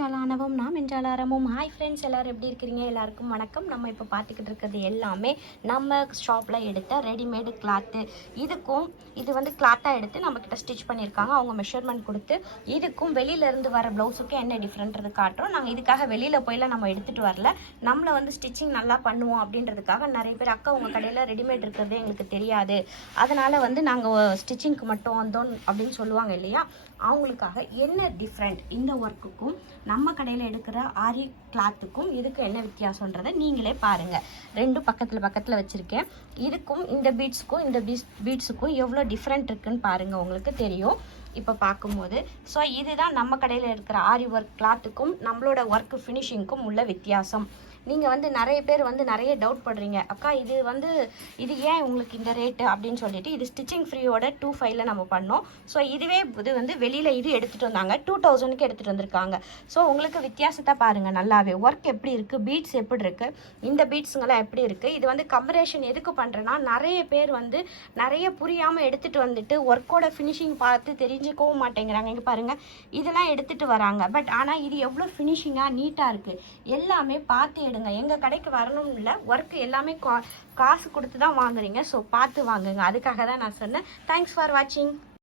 என்றால் ஆணவம், நாம் என்றால் ஆரம்பம். ஹாய் ஃப்ரெண்ட்ஸ், எல்லோரும் எப்படி இருக்கிறீங்க? எல்லாருக்கும் வணக்கம். நம்ம இப்போ பார்த்துக்கிட்டு இருக்கிறது எல்லாமே நம்ம ஷாப்பில் எடுத்த ரெடிமேடு கிளாத்து. இது வந்து கிளாத்தாக எடுத்து நம்மக்கிட்ட ஸ்டிச் பண்ணியிருக்காங்க. அவங்க மெஷர்மெண்ட் கொடுத்து இதுக்கும் வெளியிலேருந்து வர ப்ளவுஸுக்கும் என்ன டிஃப்ரெண்ட்றது காட்டுறோம். நாங்கள் இதுக்காக வெளியில் போயெல்லாம் நம்ம எடுத்துகிட்டு வரல. நம்மளை வந்து ஸ்டிச்சிங் நல்லா பண்ணுவோம் அப்படின்றதுக்காக நிறைய பேர் அக்கா உங்கள் கடையில் ரெடிமேட் இருக்கிறதே எங்களுக்கு தெரியாது, அதனால் வந்து நாங்கள் ஸ்டிச்சிங்க்கு மட்டும் வந்தோம் அப்படின்னு சொல்லுவாங்க இல்லையா, அவங்களுக்காக என்ன டிஃப்ரெண்ட், இந்த ஒர்க்குக்கும் நம்ம கடையில் எடுக்கிற ஆரி கிளாத்துக்கும் இதுக்கு என்ன வித்தியாசன்றதை நீங்களே பாருங்கள். ரெண்டும் பக்கத்தில் வச்சுருக்கேன். இதுக்கும் இந்த பீட்ஸுக்கும் எவ்வளோ டிஃப்ரெண்ட் இருக்குன்னு பாருங்கள், உங்களுக்கு தெரியும் இப்போ பார்க்கும்போது. ஸோ இதுதான் நம்ம கடையில் இருக்கிற ஆரி ஒர்க் கிளாத்துக்கும் நம்மளோட ஒர்க் ஃபினிஷிங்க்கும் உள்ள வித்தியாசம். நீங்கள் வந்து நிறைய பேர் வந்து நிறைய டவுட் படுறீங்க, அக்கா இது ஏன் உங்களுக்கு இந்த ரேட்டு அப்படின்னு சொல்லிட்டு. இது ஸ்டிச்சிங் ஃப்ரீயோட 2,500 நம்ம பண்ணோம். ஸோ இதுவே இது வந்து வெளியில் இது எடுத்துகிட்டு வந்தாங்க 2,000க்கு எடுத்துகிட்டு வந்திருக்காங்க. ஸோ உங்களுக்கு வித்தியாசத்தை பாருங்கள் நல்லாவே. ஒர்க் எப்படி இருக்குது, பீட்ஸ் எப்படி இருக்குது, இந்த பீட்ஸுங்கெல்லாம் எப்படி இருக்குது. இது வந்து கம்பரேஷன் எதுக்கு பண்ணுறேன்னா, நிறைய பேர் வந்து நிறைய புரியாமல் எடுத்துகிட்டு வந்துட்டு ஒர்க்கோட ஃபினிஷிங் பார்த்து தெரிஞ்சுக்கவும் மாட்டேங்கிறாங்க. இங்கே பாருங்கள், இதெல்லாம் எடுத்துகிட்டு வராங்க. பட் ஆனால் இது எவ்வளோ ஃபினிஷிங்காக நீட்டாக இருக்குது. எல்லாமே பார்த்து எடுங்க. எங்கள் கடைக்கு வரணும்னு இல்லை, ஒர்க் எல்லாமே காசு கொடுத்து தான் வாங்குறீங்க. ஸோ பார்த்து வாங்குங்க. அதுக்காக தான் நான் சொன்னேன். தேங்க்ஸ் ஃபார் வாட்சிங்.